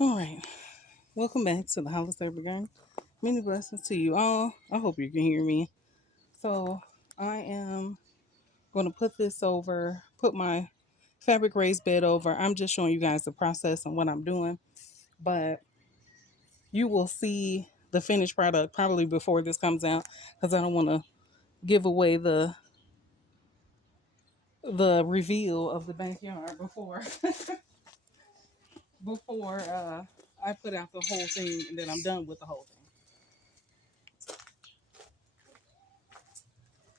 All right, welcome back to the Hollis Server Gang. Many blessings to you all. I hope you can hear me. So, I am going to put my fabric raised bed over. I'm just showing you guys the process and what I'm doing, but you will see the finished product probably before this comes out because I don't want to give away the reveal of the backyard before I put out the whole thing and then I'm done with the whole thing.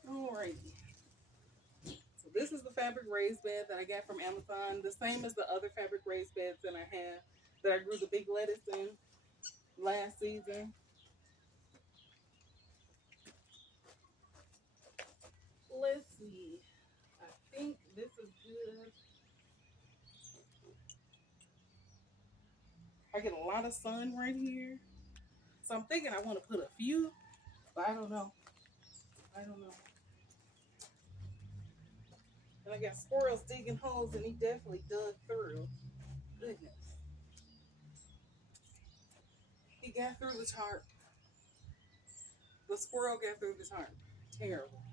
Alrighty. So this is the fabric raised bed that I got from Amazon. The same as the other fabric raised beds that I have that I grew the big lettuce in last season. Let's see. I think this is good. I get a lot of sun right here. So I'm thinking I want to put a few, but I don't know. I don't know. And I got squirrels digging holes and he definitely dug through. Goodness. He got through the tarp. The squirrel got through the tarp. Terrible.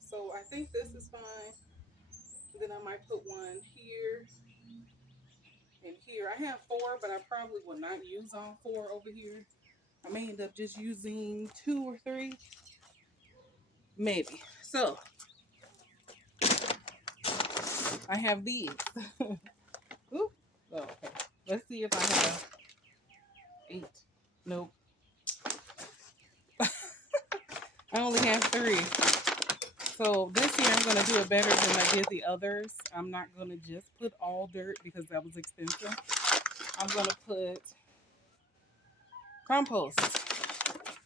So I think this is fine. Then I might put one here and here. I have four, but I probably will not use all four over here. I may end up just using two or three, maybe. So I have these. Ooh. Oh, okay. Let's see if I have 8. Nope. I only have 3. So this year I'm gonna do it better than I did the others. I'm not gonna just put all dirt because that was expensive. I'm gonna put compost.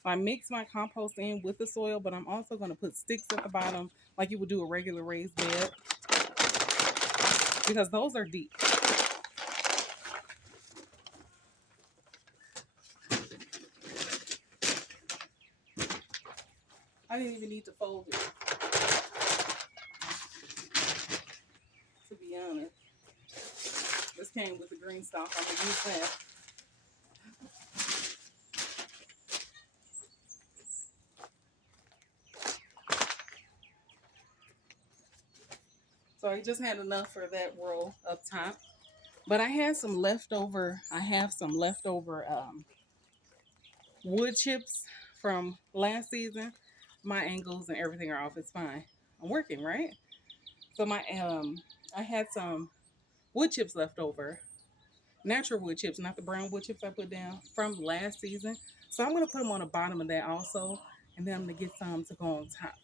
I mix my compost in with the soil, but I'm also going to put sticks at the bottom like you would do a regular raised bed because those are deep. I didn't even need to fold it, to be honest. This came with the green stuff. I'm going to use that. So I just had enough for that row up top. But I had some leftover, wood chips from last season. My angles and everything are off. It's fine. I'm working, right? So I had some wood chips left over, natural wood chips, not the brown wood chips I put down from last season. So I'm gonna put them on the bottom of that also, and then I'm gonna get some to go on top.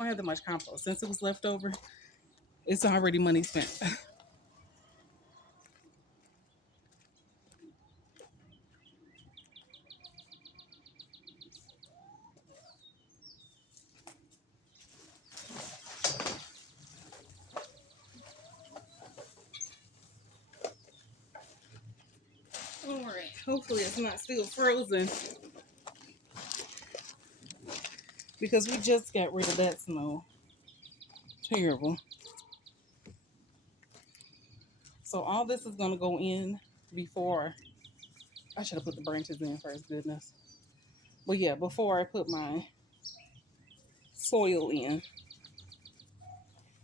I don't have that much compost since it was left over. It's already money spent. All right. Hopefully it's not still frozen because we just got rid of that snow. Terrible. So all this is gonna go in before. I should have put the branches in first. Goodness. But yeah, before I put my soil in.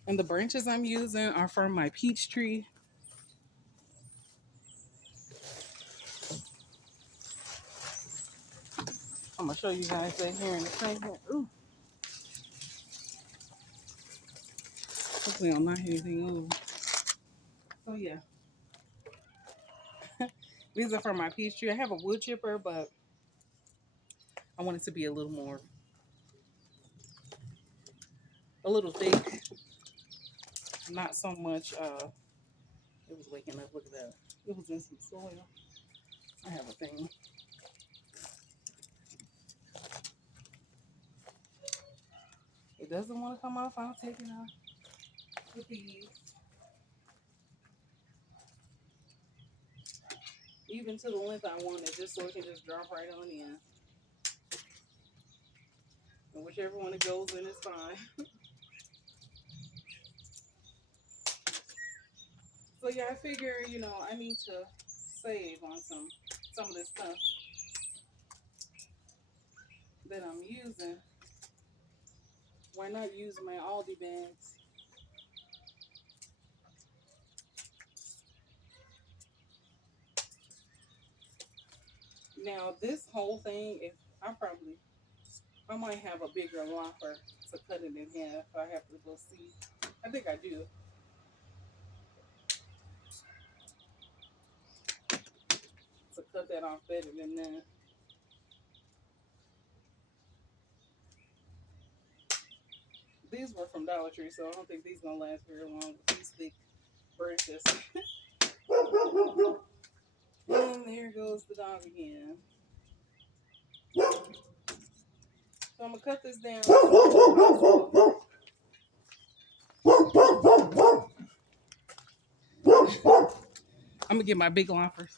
And the branches I'm using are from my peach tree. I'm gonna show you guys that here in a second. Ooh, hopefully I'll not hit anything over. So yeah, these are from my peach tree. I have a wood chipper, but I want it to be a little thick, not so much. It was waking up. Look at that. It was in some soil. I have a thing. It doesn't want to come off. I'll take it off with these. Even to the length I want it, just so it can just drop right on in. And whichever one it goes in is fine. But yeah, I figure, I need to save on some of this stuff that I'm using. Why not use my Aldi bags? Now this whole thing, if I might have a bigger lopper to cut it in half. I have to go see. I think I do. To cut that off better than that. These were from Dollar Tree, so I don't think these gonna last very long with these thick branches. And there goes the dog again. So I'm gonna cut this down. I'm gonna get my big loppers.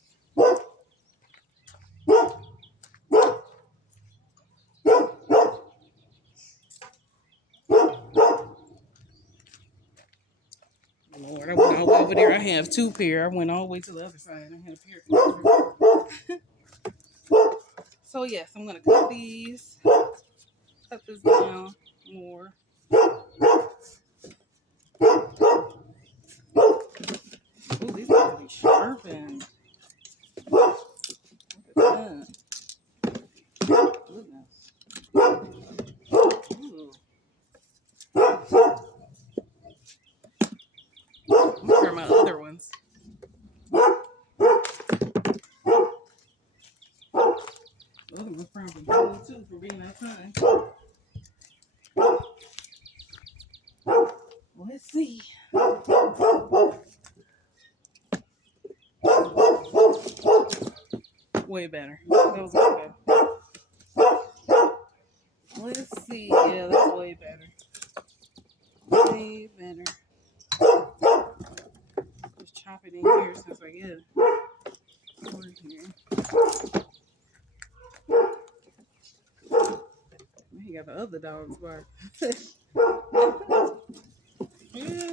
Lord, I went all the way over there. I have two pair. I went all the way to the other side. I had a pair. So yes, I'm gonna cut these. Cut this down more. Ooh, these are gonna be sharpened. Look at that. Goodness. Ooh. These are my other ones. Those are probably good too for being outside. Let's see. Way better. That was way better. Let's see. Yeah, that's way better. Way better. Just chop it in here since I get it. Over here. He got the other dogs bark. Yeah.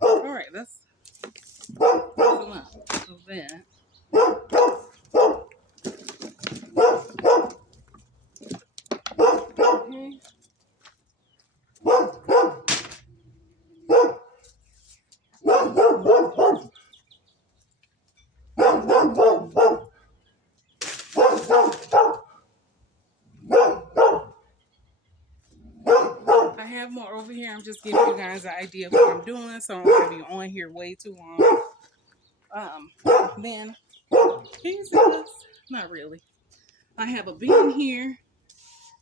All right, that's enough of that. Okay. I have more over here. I'm just giving you guys an idea of what I'm doing, so I'm gonna be on here way too long. Then can you see this? Not really. I have a bin here,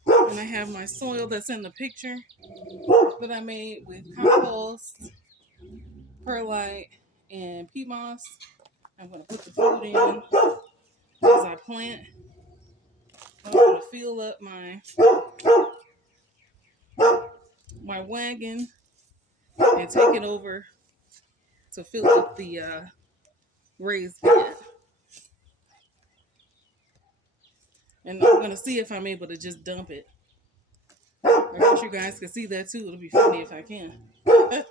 and I have my soil that's in the picture that I made with compost, perlite, and peat moss. I'm gonna put the food in as I plant. I'm gonna fill up my wagon and take it over to fill up the raised bed. And I'm gonna see if I'm able to just dump it. I wish you guys could see that too. It'll be funny if I can. Yeah,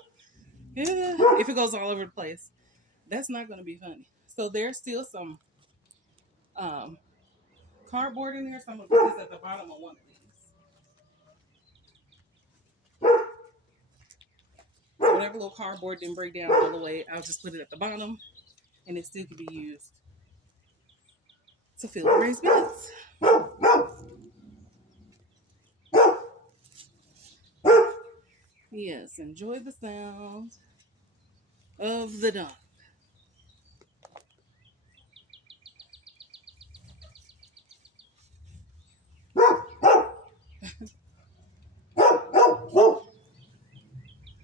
if it goes all over the place, that's not gonna be funny. So there's still some cardboard in there, so I'm gonna put this at the bottom of one of these. So whatever little cardboard didn't break down all the way, I'll just put it at the bottom, and it still can be used to fill the raised beds. Yes, enjoy the sound of the dog.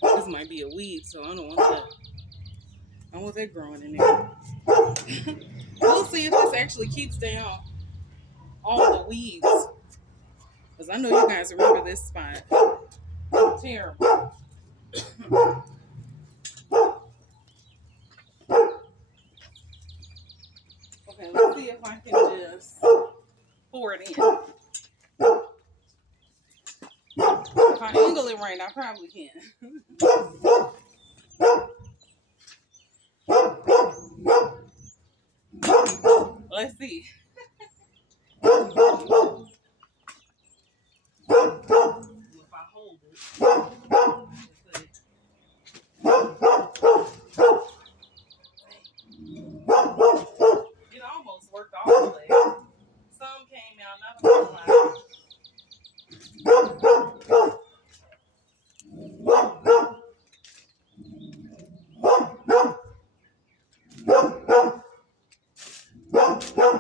This might be a weed, so I don't want that. I don't want that growing in there. We'll see if this actually keeps down all the weeds. Because I know you guys remember this spot. Terrible. Okay, let's see if I can just pour it in. If I ain't angle it right, I probably can. Let's see. If I hold it. It almost worked all the way. Some came out, not a whole lot.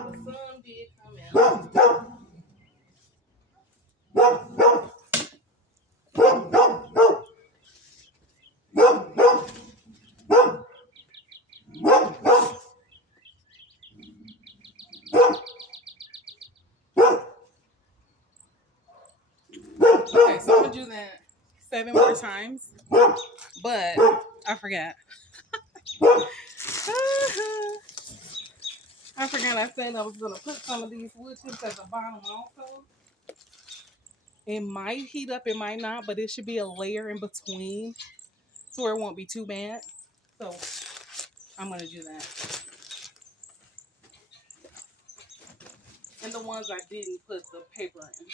Some did come out. Okay, so I'm gonna do that 7 more times, but I forgot. I forgot I said I was gonna put some of these wood chips at the bottom also. It might heat up, it might not, but it should be a layer in between so it won't be too bad. So I'm gonna do that. And the ones I didn't put the paper in.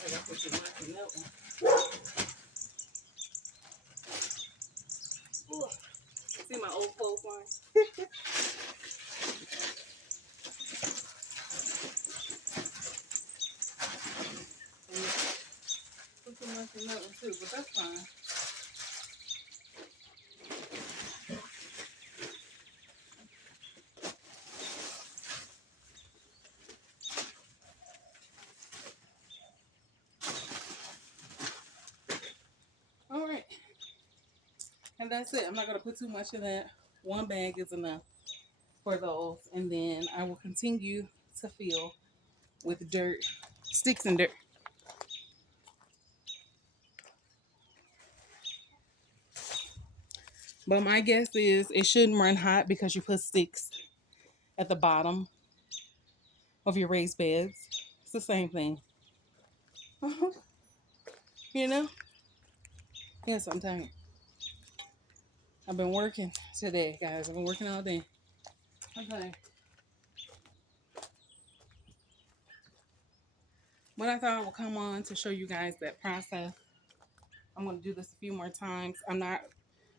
I gotta put too much in that one. Ooh. See my old clothesline? Put too much in that one too, but that's fine. Alright. And that's it. I'm not gonna put too much in that. One bag is enough for those. And then I will continue to fill with dirt, sticks and dirt. But my guess is it shouldn't run hot because you put sticks at the bottom of your raised beds. It's the same thing. You know? Yes, I'm tired. I've been working today, guys. I've been working all day. I'm tired. But I thought I would come on to show you guys that process. I'm going to do this a few more times. I'm not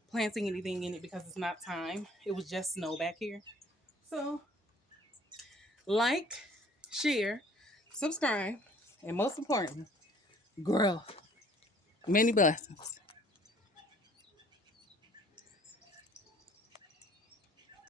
planting anything in it because it's not time. It was just snow back here. So, like, share, subscribe, and most important, grow. Many blessings.